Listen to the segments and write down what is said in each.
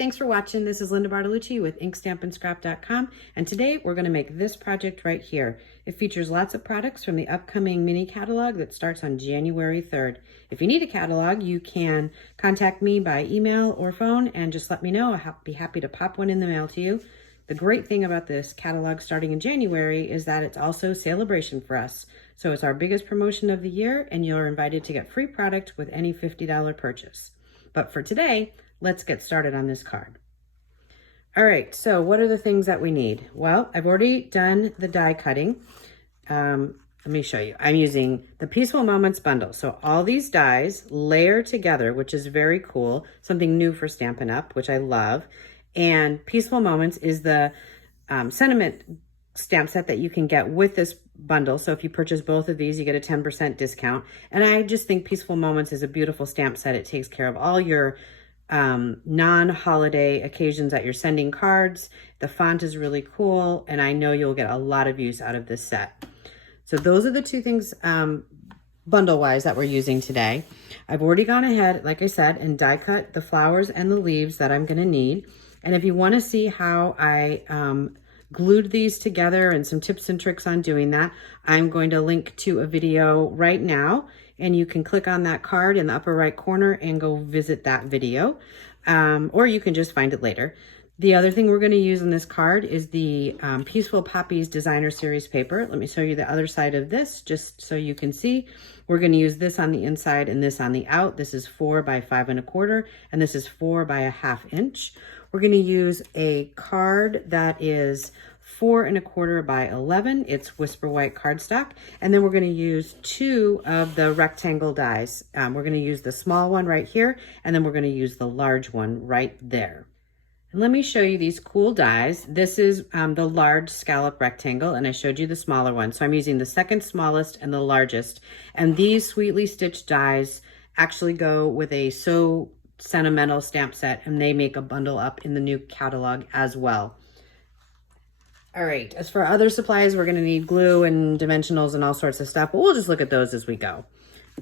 thanks for watching. This is Linda Bartolucci with InkStampandScrap.com, and today we're going to make this project right here. It features lots of products from the upcoming mini catalog that starts on January 3rd. If you need a catalog, you can contact me by email or phone and just let me know. I'll be happy to pop one in the mail to you. The great thing about this catalog starting in January is that it's also celebration for us. So it's our biggest promotion of the year, and you're invited to get free product with any $50 purchase. But for today, let's get started on this card. All right, so what are the things that we need? Well, I've already done the die cutting. Let me show you. I'm using the Peaceful Moments bundle. So all these dies layer together, which is very cool. Something new for Stampin' Up, which I love. And Peaceful Moments is the sentiment stamp set that you can get with this bundle. So if you purchase both of these, you get a 10% discount. And I just think Peaceful Moments is a beautiful stamp set. It takes care of all your non-holiday occasions that you're sending cards. The font is really cool, and I know you'll get a lot of use out of this set. So those are the two things bundle-wise that we're using today. I've already gone ahead, like I said, and die cut the flowers and the leaves that I'm going to need. And if you want to see how I glued these together and some tips and tricks on doing that, I'm going to link to a video right now, and you can click on that card in the upper right corner and go visit that video, or you can just find it later. The other thing we're going to use in this card is the Peaceful Poppies Designer Series paper. Let me show you the other side of this just so you can see. We're going to use this on the inside and this on the out. This is 4 by 5 1/4, and this is 4 by 1/2 inch. We're going to use a card that is 4 1/4 by 11. It's Whisper White cardstock. And then we're going to use 2 of the rectangle dies. We're going to use the small one right here, and then we're going to use the large one right there. And let me show you these cool dies. This is the large scallop rectangle, and I showed you the smaller one. So I'm using the second smallest and the largest. And these sweetly stitched dies actually go with a So Sentimental stamp set, and they make a bundle up in the new catalog as well. All right, as for other supplies, we're gonna need glue and dimensionals and all sorts of stuff, but we'll just look at those as we go.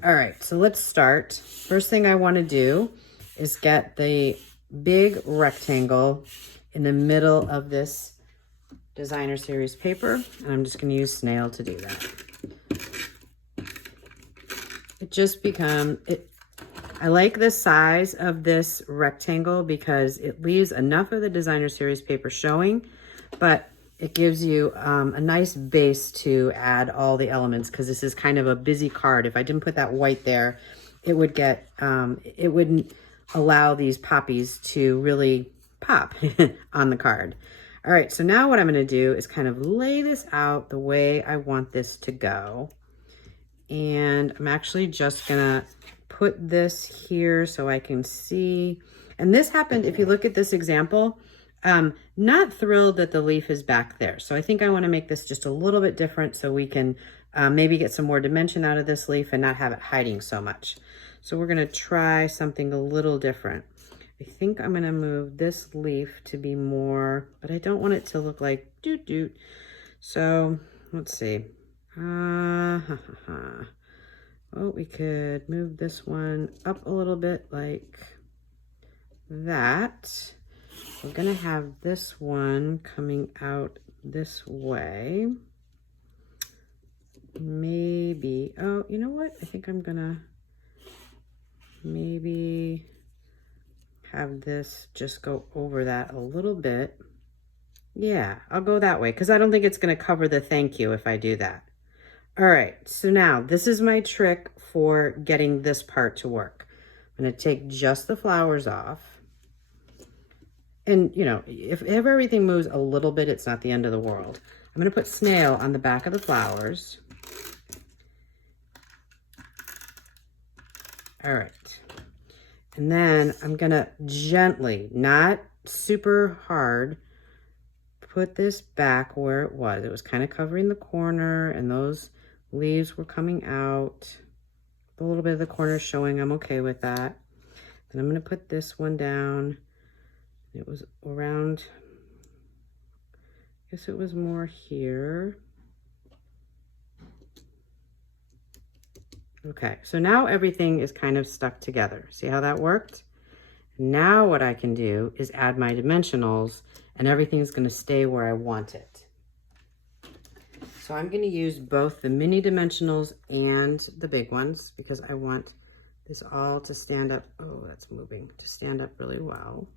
All right, so let's start. First thing I wanna do is get the big rectangle in the middle of this Designer Series paper, and I'm just gonna use snail to do that. I like the size of this rectangle because it leaves enough of the Designer Series paper showing, but it gives you a nice base to add all the elements, because this is kind of a busy card. If I didn't put that white there, it would get, it wouldn't allow these poppies to really pop on the card. All right, so now what I'm gonna do is kind of lay this out the way I want this to go. And I'm actually just gonna put this here so I can see. And this happened, if you look at this example, not thrilled that the leaf is back there. So I think I want to make this just a little bit different so we can maybe get some more dimension out of this leaf and not have it hiding so much. So we're going to try something a little different. I think I'm going to move this leaf to be more, but I don't want it to look like doot doot. So let's see. Oh, we could move this one up a little bit like that. We're gonna have this one coming out this way. Maybe, oh, you know what? I think I'm gonna maybe have this just go over that a little bit. Yeah, I'll go that way because I don't think it's gonna cover the thank you if I do that. All right, so now this is my trick for getting this part to work. I'm gonna take just the flowers off. And you know, if everything moves a little bit, it's not the end of the world. I'm gonna put snail on the back of the flowers. All right, and then I'm gonna gently, not super hard, put this back where it was. It was kind of covering the corner, and those leaves were coming out. A little bit of the corner showing. I'm okay with that. Then I'm going to put this one down. It was around, I guess it was more here. Okay, so now everything is kind of stuck together. See how that worked? Now what I can do is add my dimensionals and everything's gonna stay where I want it. So I'm gonna use both the mini dimensionals and the big ones because I want this all to stand up. Oh, that's moving, to stand up really well.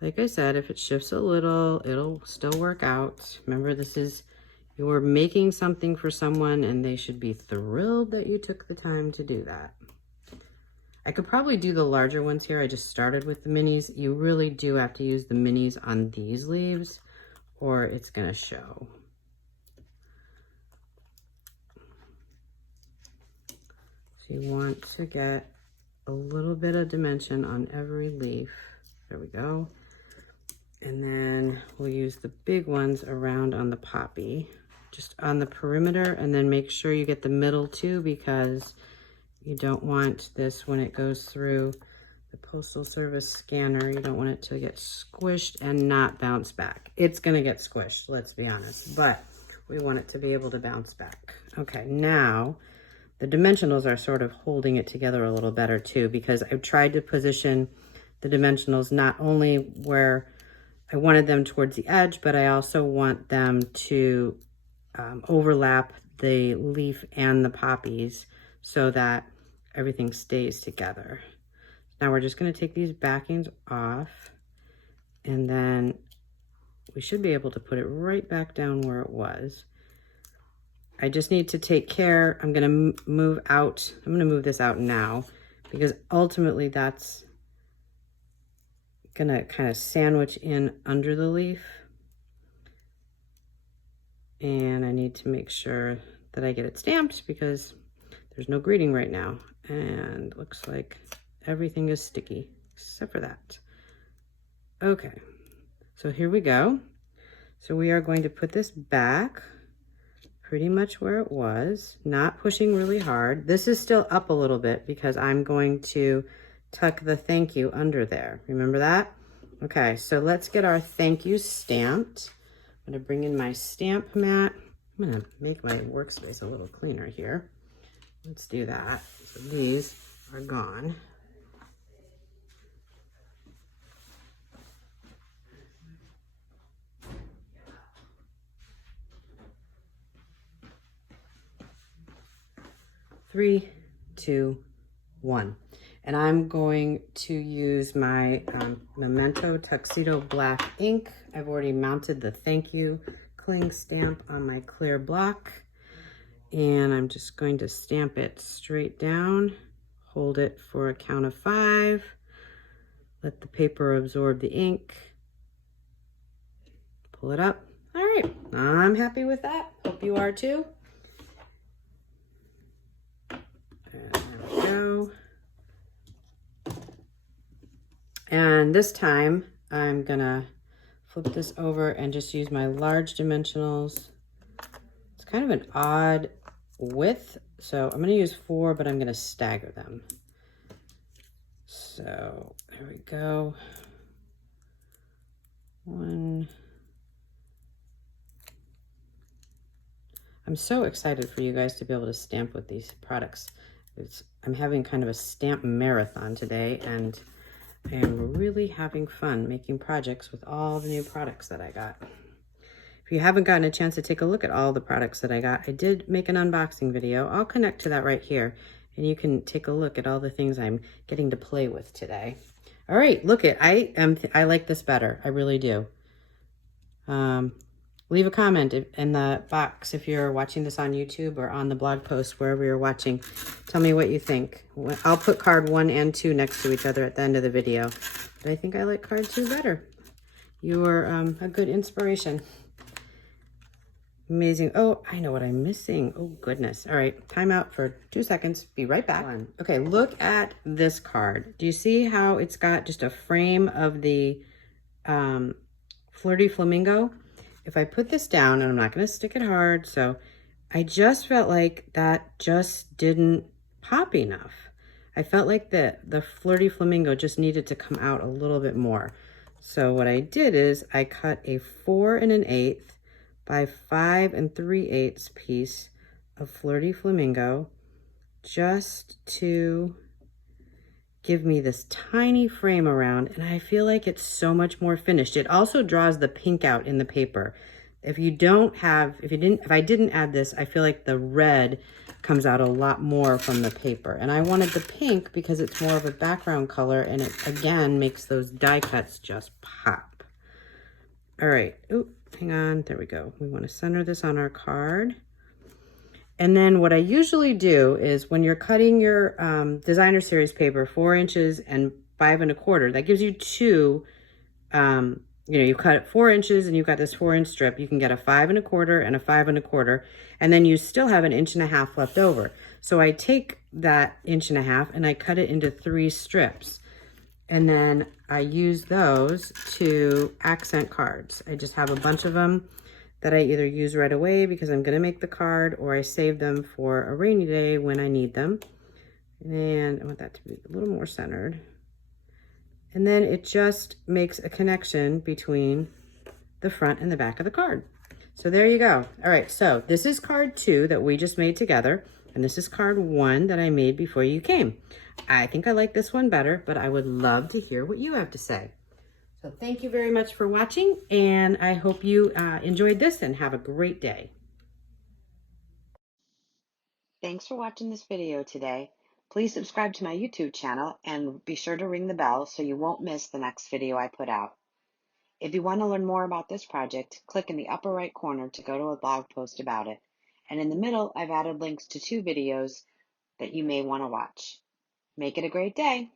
Like I said, if it shifts a little, it'll still work out. Remember, this is, you're making something for someone and they should be thrilled that you took the time to do that. I could probably do the larger ones here. I just started with the minis. You really do have to use the minis on these leaves or it's gonna show. So you want to get a little bit of dimension on every leaf. There we go. And then we'll use the big ones around on the poppy, just on the perimeter, and then make sure you get the middle too, because you don't want this when it goes through the Postal Service scanner, you don't want it to get squished and not bounce back. It's gonna get squished, let's be honest, but we want it to be able to bounce back. Okay, now the dimensionals are sort of holding it together a little better too, because I've tried to position the dimensionals not only where I wanted them towards the edge, but I also want them to overlap the leaf and the poppies so that everything stays together. Now we're just going to take these backings off and then we should be able to put it right back down where it was. I just need to take care. I'm going to move out. I'm going to move this out now because ultimately that's gonna kind of sandwich in under the leaf, and I need to make sure that I get it stamped because there's no greeting right now, and looks like everything is sticky except for that. Okay, so here we go. So we are going to put this back pretty much where it was, not pushing really hard. This is still up a little bit because I'm going to tuck the thank you under there. Remember that? Okay, so let's get our thank you stamped. I'm gonna bring in my stamp mat. I'm gonna make my workspace a little cleaner here. Let's do that. So these are gone. Three, two, one. And I'm going to use my Memento Tuxedo Black ink. I've already mounted the thank you cling stamp on my clear block. And I'm just going to stamp it straight down, hold it for a count of 5, let the paper absorb the ink, pull it up. All right, I'm happy with that. Hope you are too. And there we go. And this time I'm gonna flip this over and just use my large dimensionals. It's kind of an odd width, so I'm gonna use 4, but I'm gonna stagger them. So there we go. 1. I'm so excited for you guys to be able to stamp with these products. I'm having kind of a stamp marathon today, and I am really having fun making projects with all the new products that I got. If you haven't gotten a chance to take a look at all the products that I got, I did make an unboxing video. I'll connect to that right here, and you can take a look at all the things I'm getting to play with today. All right, look it. I like this better. I really do. Leave a comment in the box if you're watching this on YouTube or on the blog post, wherever you're watching. Tell me what you think. I'll put card 1 and 2 next to each other at the end of the video. But I think I like card 2 better. You were a good inspiration. Amazing. Oh, I know what I'm missing. Oh, goodness. All right, time out for 2 seconds. Be right back. Okay, look at this card. Do you see how it's got just a frame of the Flirty Flamingo? If I put this down, and I'm not going to stick it hard, so I just felt like that just didn't pop enough. I felt like the Flirty Flamingo just needed to come out a little bit more. So what I did is I cut a 4 1/8 by 5 3/8 piece of Flirty Flamingo, just to give me this tiny frame around, and I feel like it's so much more finished. It also draws the pink out in the paper. If I didn't add this, I feel like the red comes out a lot more from the paper. And I wanted the pink because it's more of a background color, and it again makes those die cuts just pop. All right, oh, hang on, there we go. We want to center this on our card. And then what I usually do is when you're cutting your designer series paper, 4 inches and 5 1/4, that gives you two, you cut it 4 inches and you've got this 4-inch strip. You can get a 5 1/4 and a 5 1/4, and then you still have 1.5 inches left over. So I take that 1.5 inches and I cut it into 3 strips. And then I use those to accent cards. I just have a bunch of them that I either use right away because I'm going to make the card, or I save them for a rainy day when I need them. And I want that to be a little more centered. And then it just makes a connection between the front and the back of the card. So there you go. All right, so this is card 2 that we just made together, and this is card 1 that I made before you came. I think I like this one better, but I would love to hear what you have to say. So thank you very much for watching, and I hope you enjoyed this and have a great day. Thanks for watching this video today. Please subscribe to my YouTube channel and be sure to ring the bell so you won't miss the next video I put out. If you want to learn more about this project, click in the upper right corner to go to a blog post about it. And in the middle, I've added links to 2 videos that you may want to watch. Make it a great day.